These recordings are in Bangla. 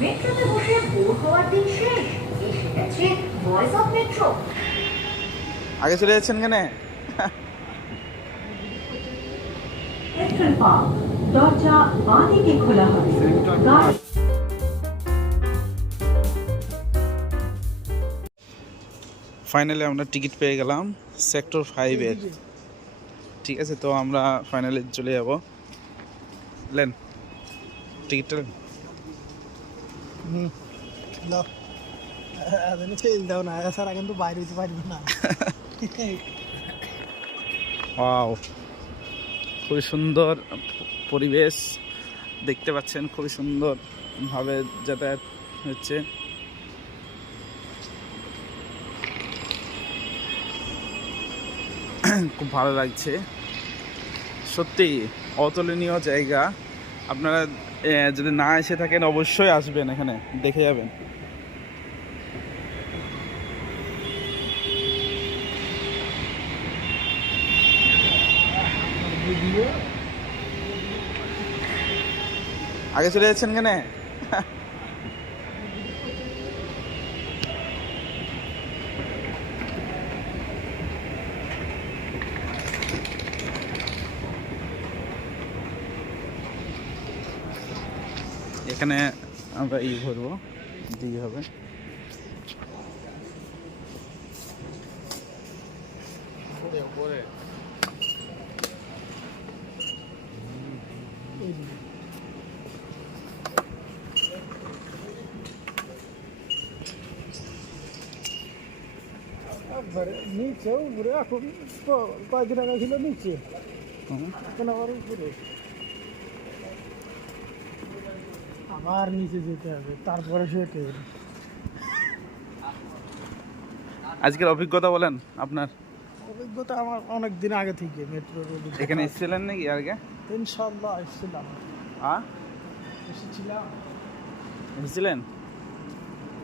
মেট্রোতে বসে বোর হওয়ার দিন শেষ, এসে গেছে ভয়েস অফ মেট্রো। আগে চলে যাচ্ছেন কেন? সেন্ট্রাল পার্ক, দরজা বাঁ দিকে খোলা হবে। গাড়ি ফাইনালি আমরা টিকিট পেয়ে গেলাম সেক্টর 5-এর। ঠিক আছে, তো আমরা ফাইনালি চলে যাব। লেন টিকিটটা লেন। দাও না স্যার, কিন্তু বাইরে হইতে পারবো না। ওয়াও, খুবই সুন্দর পরিবেশ দেখতে পাচ্ছেন, খুবই সুন্দরভাবে যাতায়াত হচ্ছে। খুব ভালো লাগছে সত্যি, অতুলনীয় জায়গা। আপনারা যদি না এসে থাকেন অবশ্যই আসবেন, এখানে দেখে যাবেন। আগে চলে যাচ্ছেন কেন? এখানে আমরা ভরবো, দিয়ে হবে। নিচে উপরে এখন কয়েকদিন আগে ছিল নিচে, এখন আবার উপরে। আবার নিচে যেতে হবে, তারপরে সেটা। আজকের অভিজ্ঞতা বলেন আপনার। অভিজ্ঞতা আমার অনেক দিন আগে থেকে মেট্রোর এখানে এসেছিলেন নাকি আগে? ইনশাল্লাহ এসেছিলাম। হ্যাঁ এসেছিলাম। এসেছিলেন?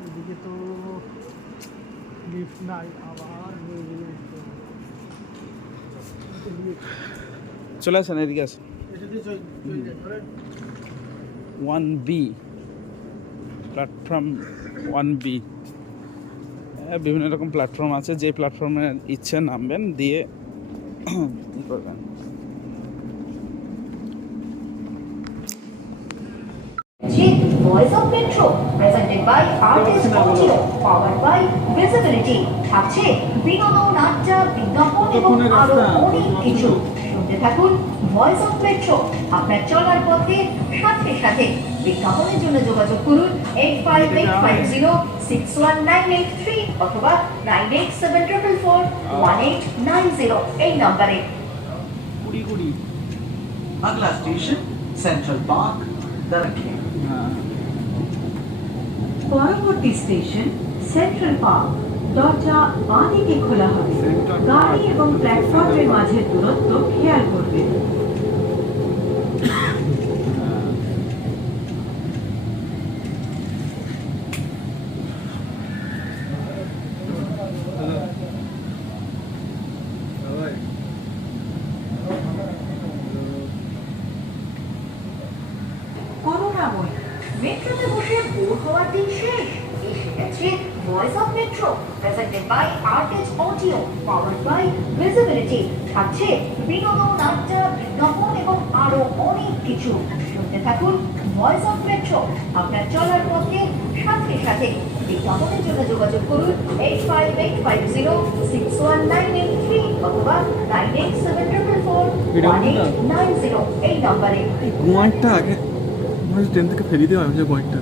এদিকে তো লিফট নাই, আবার চলে আসেন, এদিকে আসেন। 1B প্ল্যাটফর্ম 1B, বিভিন্ন রকম প্ল্যাটফর্ম আছে, যে প্ল্যাটফর্মে ইচ্ছে নামবেন, দিয়ে কী করবেন। Voice of metro presented by artist audio, powered by visibility. থাকছে বিনোদন, আড্ডা, বিজ্ঞাপন এবং আরো অনেক কিছু। শুনতে থাকুন ভয়েস অফ মেট্রো আপনার চলার পথে সাথে সাথে। বিজ্ঞাপনের জন্য যোগাযোগ করুন 8585061983 অথবা 9874441890 এই নম্বরে। अगला स्टेशन सेंट्रल पार्क दरखे। পরবর্তী স্টেশন সেন্ট্রাল পার্ক, দরজা বাঁ দিকে খোলা হবে। গাড়ি এবং প্ল্যাটফর্মের মাঝের দূরত্ব খেয়াল করবেন। করুণাময়ী, মেট্রোতে বসে বোর হওয়ার দিন শেষ, এসে গেছে voice of metro presented by artist audio, powered by visibility. থাকছে বিনোদন, আড্ডা, বিজ্ঞাপন এবং আরো অনেক কিছু। শুনতে থাকুন ভয়েস অফ মেট্রো আপনার চলার পথে সাথে সাথে। বিজ্ঞাপনের জন্য যোগাযোগ করুন 8585061983 অথবা 9874441890 এই নম্বরে। গোয়াইটটা আগে ট্রেন থেকে ফেরি দেওয়া হয়েছে গোয়াইটটা।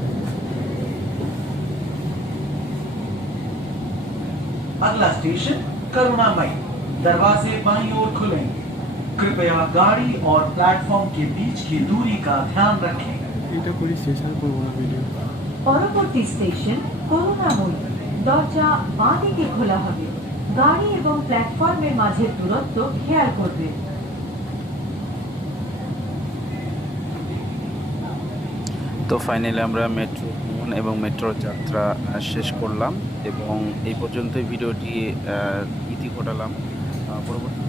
अगला स्टेशन करुणामयी, दरवाजे बाईं ओर खुलेंगे। कृपया गाड़ी और प्लेटफॉर्म के बीच की दूरी का ध्यान रखें। এটা করি শেষ আর করবো না ভিডিও। পরবর্তী স্টেশন করুণাময়ী, দরজা বাঁ দিকে খোলা হবে। গাড়ি এবং প্ল্যাটফর্মের মাঝের দূরত্ব খেয়াল করবেন। তো ফাইনালি আমরা মেট্রো এবং মেট্রোর যাত্রা শেষ করলাম এবং এই পর্যন্তই ভিডিওটি ইতি ঘটালাম। পরবর্তী